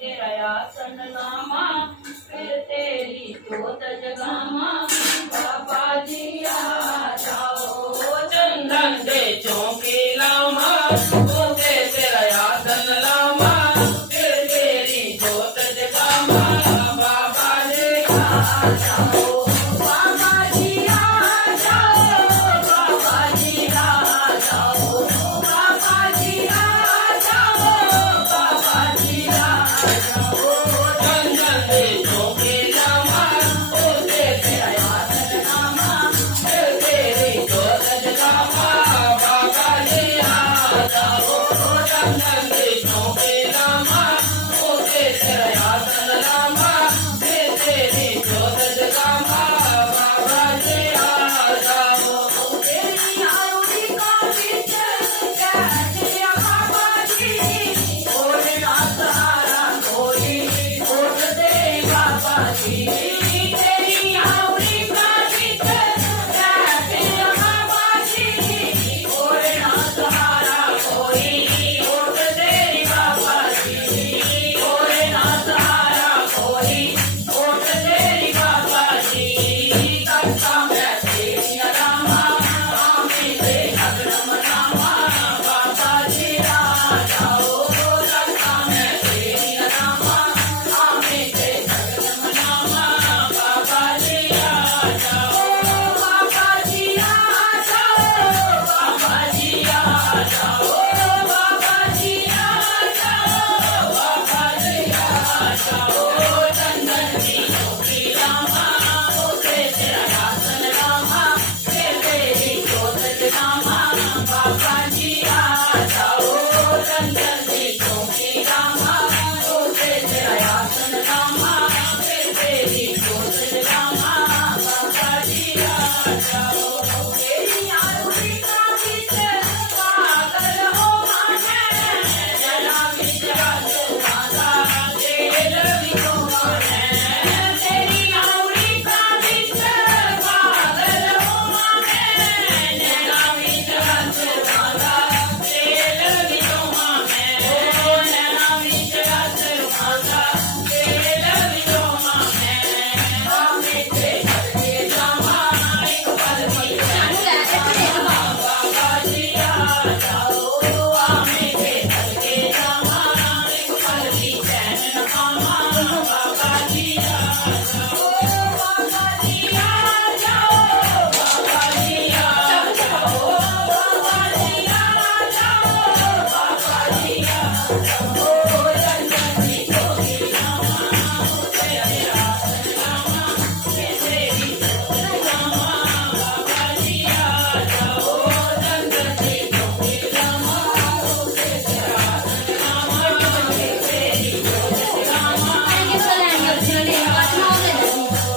तेरा आसन लामा फिर तेरी जोत जगामा बाबा जी आ जाओ चंदन दे चौकी लामा होके तेरा आसन लामा फिर तेरी जोत जगामा बाबा जी आ जाओ बाबा जी आ जाओ बाबा जी आ जाओ बाबा जी आ जाओ बाबा जी आ जाओ चंदन दे चौकी लामा होके तेरा आसन लामा फिर तेरी जोत जगामा बाबा जी आ जाओ चंदन दे चौकी लामा होके तेरा आसन लामा फिर तेरी जोत जगामा बाबा जी आ जाओ तेरी आरुड़ी का बीच कैसे बाबा जी और ना सहारा कोई उठ दे बाबा जी तेरी आरुड़ी का बीच कैसे बाबा जी और ना सहारा कोई उठ दे बाबा जी और ना सहारा कोई उठ दे बाबा जी करता मैं तेरी रामा आमी दे अगरम रामा बाबा जी आ जाओ करता मैं तेरी रामा आमी दे अगरम रामा बाबा जी आ जाओ बाबा जी आ जाओ बाबा जी आ जाओ बाबा जी आ जाओ बाबा जी आ जाओ चंदन की चौकी रामा होके तेरा आसन रामा फिर तेरी जोत जगामा बाबा जी आ जाओ चंदन की चौकी रामा होके तेरा आसन रामा फिर तेरी जोत जगामा बाबा जी आ जाओ तेरी आरुड़ी का बीच पागल हो माने जना बीच राज माता तेल भी तो माने तेरी आरुड़ी का बीच पागल हो माने जना बीच राज माता तेल भी तो माने जना बीच राज माता तेल भी तो माने आमी ते करके जामा एक पल में बाबा जी आ जाओ आमी ते करके जामा एक पल की चैन न पामा बाबा जी आ जाओ बाबा जी आ जाओ बाबा जी आ जाओ बाबा जी आ जाओ बाबा जी आ जाओ चंदन की चौकी रामा होके तेरा आसन रामा फिर तेरी जोत जगामा बाबा जी आ जाओ चंदन की चौकी रामा होके तेरा आसन रामा फिर तेरी जोत जगामा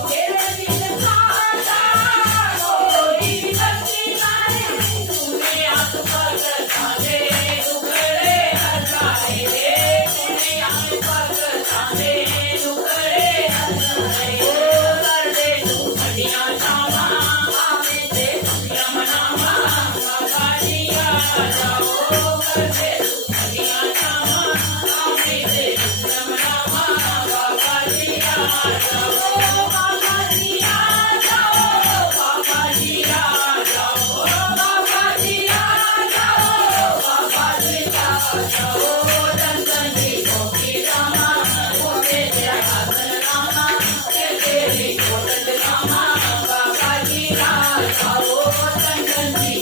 तेरे दिल खाता कोई बच्ची मारे तूने आंख पर छाने टुकड़े हटाए रे तूने आंख पर छाने टुकड़े हटाए कर दे तू हड्डियां शामा आमे दे खुशियां मनावा बाबा जी आ जाओ कर दे तू हड्डियां शामा आमे दे खुशियां मनावा बाबा जी आ जाओ बाबा जी आ जाओ बाबा जी आ जाओ बाबा जी आ जाओ बाबा जी आ जाओ चंदन की चौकी रामा होके तेरा आसन रामा फिर तेरी जोत जगामा बाबा जी आ जाओ चंदन की